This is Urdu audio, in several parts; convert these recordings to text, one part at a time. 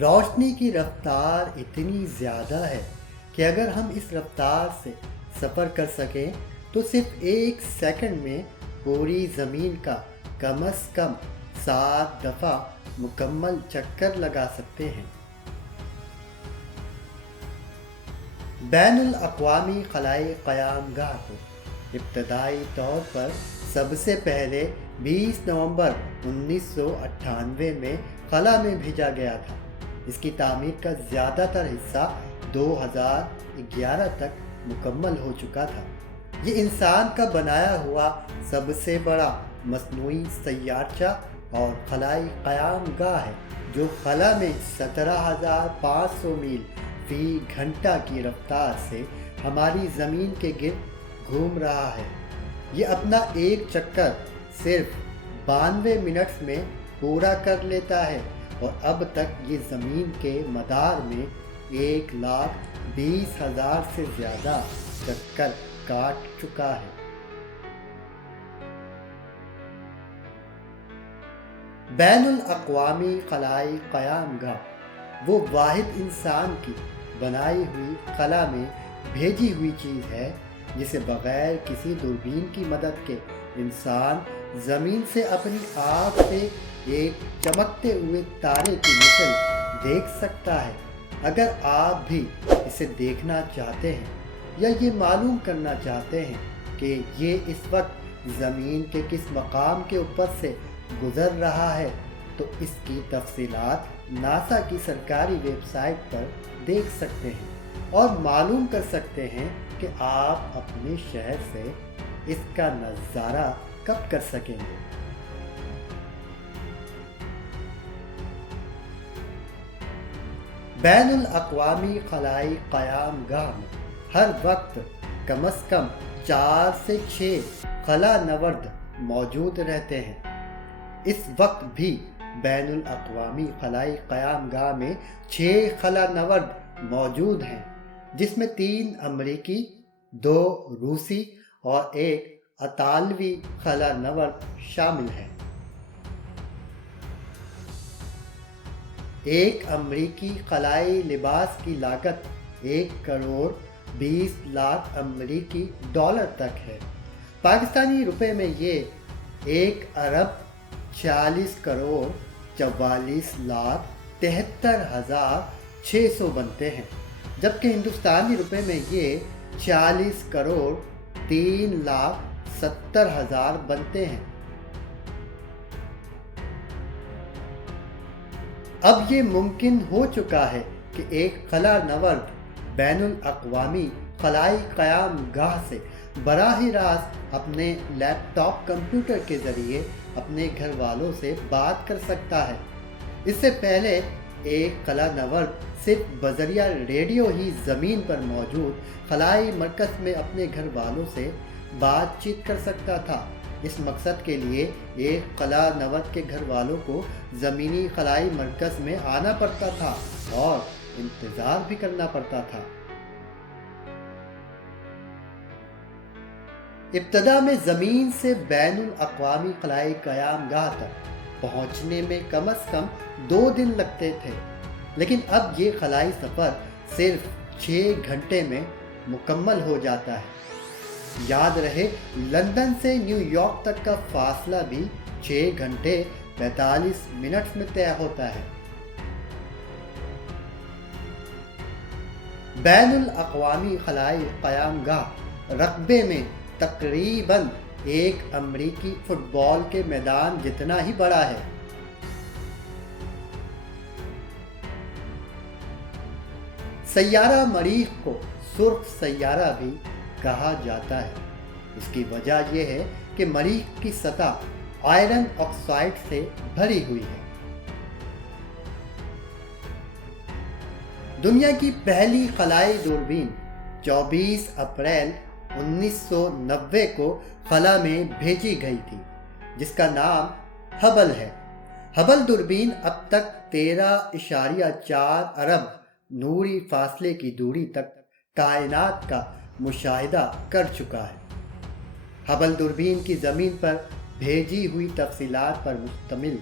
روشنی کی رفتار اتنی زیادہ ہے کہ اگر ہم اس رفتار سے سفر کر سکیں تو صرف 1 سیکنڈ میں پوری زمین کا کم از کم 7 دفعہ مکمل چکر لگا سکتے ہیں۔ بین الاقوامی خلائی قیام گاہ کو ابتدائی طور پر سب سے پہلے 20 نومبر 1998 میں خلا میں بھیجا گیا تھا۔ اس کی تعمیر کا زیادہ تر حصہ 2011 تک مکمل ہو چکا تھا۔ یہ انسان کا بنایا ہوا سب سے بڑا مصنوعی سیارچہ اور خلائی قیام گاہ ہے جو خلا میں 17,500 میل فی گھنٹہ کی رفتار سے ہماری زمین کے گرد گھوم رہا ہے۔ یہ اپنا ایک چکر صرف 92 منٹس میں پورا کر لیتا ہے اور اب تک یہ زمین کے مدار میں 1,20,000 سے زیادہ چکر کاٹ چکا ہے۔ بین الاقوامی خلائی قیام گاہ وہ واحد انسان کی بنائی ہوئی خلا میں بھیجی ہوئی چیز ہے جسے بغیر کسی دوربین کی مدد کے انسان زمین سے اپنی آنکھ سے ایک چمکتے ہوئے تارے کی مثل دیکھ سکتا ہے۔ اگر آپ بھی اسے دیکھنا چاہتے ہیں یا یہ معلوم کرنا چاہتے ہیں کہ یہ اس وقت زمین کے کس مقام کے اوپر سے گزر رہا ہے تو اس کی تفصیلات ناسا کی سرکاری ویب سائٹ پر دیکھ سکتے ہیں اور معلوم کر سکتے ہیں کہ آپ اپنے شہر سے اس کا نظارہ کب کر سکیں گے۔ بین الاقوامی خلائی قیام گاہ میں ہر وقت کم از کم 4 سے 6 خلا نورد موجود رہتے ہیں۔ اس وقت بھی بین الاقوامی خلائی قیام گاہ میں 6 خلا نورد موجود ہیں جس میں 3 امریکی، 2 روسی اور 1 اطالوی خلا نورد شامل ہیں۔ ایک امریکی خلائی لباس کی لاگت 1,20,00,000 امریکی ڈالر تک ہے۔ پاکستانی روپے میں یہ 1,40,44,73,600 بنتے ہیں، جبکہ ہندوستانی روپے میں یہ 40,03,70,000 بنتے ہیں۔ اب یہ ممکن ہو چکا ہے کہ ایک خلا نورد بین الاقوامی خلائی قیام گاہ سے براہ راست اپنے لیپ ٹاپ کمپیوٹر کے ذریعے اپنے گھر والوں سے بات کر سکتا ہے۔ اس سے پہلے ایک خلا نورد صرف بذریعہ ریڈیو ہی زمین پر موجود خلائی مرکز میں اپنے گھر والوں سے بات چیت کر سکتا تھا۔ اس مقصد کے لیے ایک خلا نورد کے گھر والوں کو زمینی خلائی مرکز میں آنا پڑتا تھا اور انتظار بھی کرنا پڑتا تھا۔ ابتدا میں زمین سے بین الاقوامی خلائی قیام گاہ تک پہنچنے میں کم از کم 2 دن لگتے تھے، لیکن اب یہ خلائی سفر صرف 6 گھنٹے میں مکمل ہو جاتا ہے۔ یاد رہے لندن سے نیو یارک تک کا فاصلہ بھی 6 گھنٹے 45 منٹ میں طے ہوتا ہے۔ بین الاقوامی خلائی قیام گاہ رقبے میں تقریباً ایک امریکی فٹ بال کے میدان جتنا ہی بڑا ہے۔ سیارہ مریخ کو سرخ سیارہ بھی کہا جاتا ہے۔ اس کی وجہ یہ ہے کہ مریخ کی سطح آئرن آکسائڈ سے بھری ہوئی ہے۔ دنیا کی پہلی خلائی دوربین 24 اپریل 1990 کو خلا میں بھیجی گئی تھی جس کا نام ہبل ہے۔ ہبل دوربین اب تک 13.4 ارب نوری فاصلے کی دوری تک کائنات کا مشاہدہ کر چکا ہے۔ ہبل دوربین کی زمین پر بھیجی ہوئی تفصیلات پر مشتمل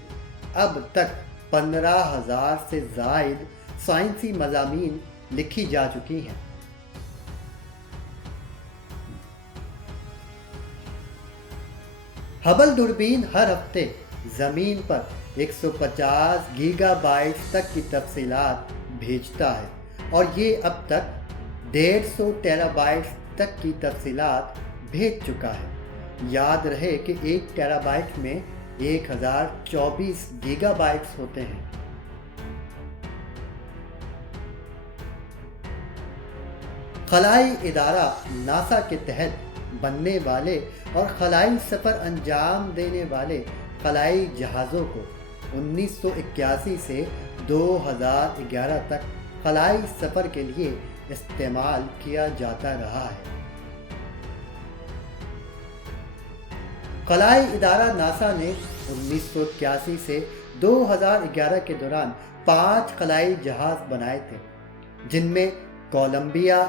اب تک 15,000 سے زائد سائنسی مضامین لکھی جا چکی ہیں۔ ہبل دوربین ہر ہفتے زمین پر 150 گیگا بائٹس تک کی تفصیلات بھیجتا ہے اور یہ اب تک 150 ٹیرا بائٹس تک کی تفصیلات بھیج چکا ہے۔ یاد رہے کہ 1 ٹیرا بائٹ میں 1024 گیگا بائٹس ہوتے ہیں۔ خلائی ادارہ ناسا کے تحت بننے والے اور خلائی سفر انجام دینے والے خلائی جہازوں کو 1981 سے 2011 تک خلائی سفر کے لیے استعمال کیا جاتا رہا ہے۔ خلائی ادارہ ناسا نے 1981 سے 2011 کے دوران 5 خلائی جہاز بنائے تھے، جن میں کولمبیا،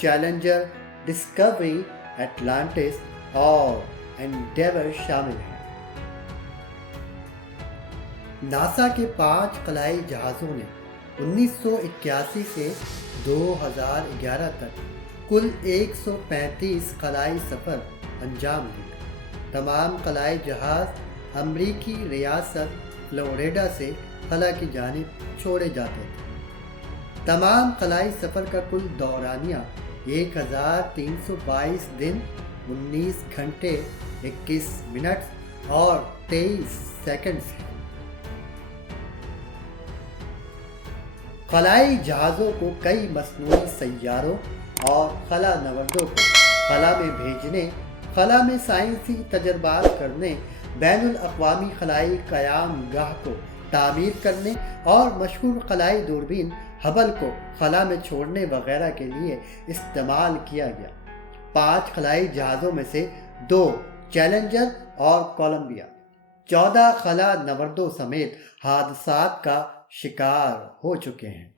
چیلنجر، ڈسکوری، اٹلانٹس اور انڈیور شامل ہیں۔ ناسا کے 5 خلائی جہازوں نے 1981 سے 2011 تک کل 135 خلائی سفر انجام دیے۔ تمام خلائی جہاز امریکی ریاست فلوریڈا سے خلا کی جانب چھوڑے جاتے تھے۔ تمام خلائی سفر کا کل دورانیہ 1322 دن، 19 گھنٹے، 21 منٹ اور 23 سیکنڈز ہے۔ خلائی جہازوں کو کئی مصنوعی سیاروں اور خلا نوردوں کو خلا میں بھیجنے، خلا میں سائنسی تجربات کرنے، بین الاقوامی خلائی قیام گاہ کو تعمیر کرنے اور مشہور خلائی دوربین ہبل کو خلا میں چھوڑنے وغیرہ کے لیے استعمال کیا گیا۔ 5 خلائی جہازوں میں سے 2 چیلنجر اور کولمبیا 14 خلا نوردوں سمیت حادثات کا شکار ہو چکے ہیں۔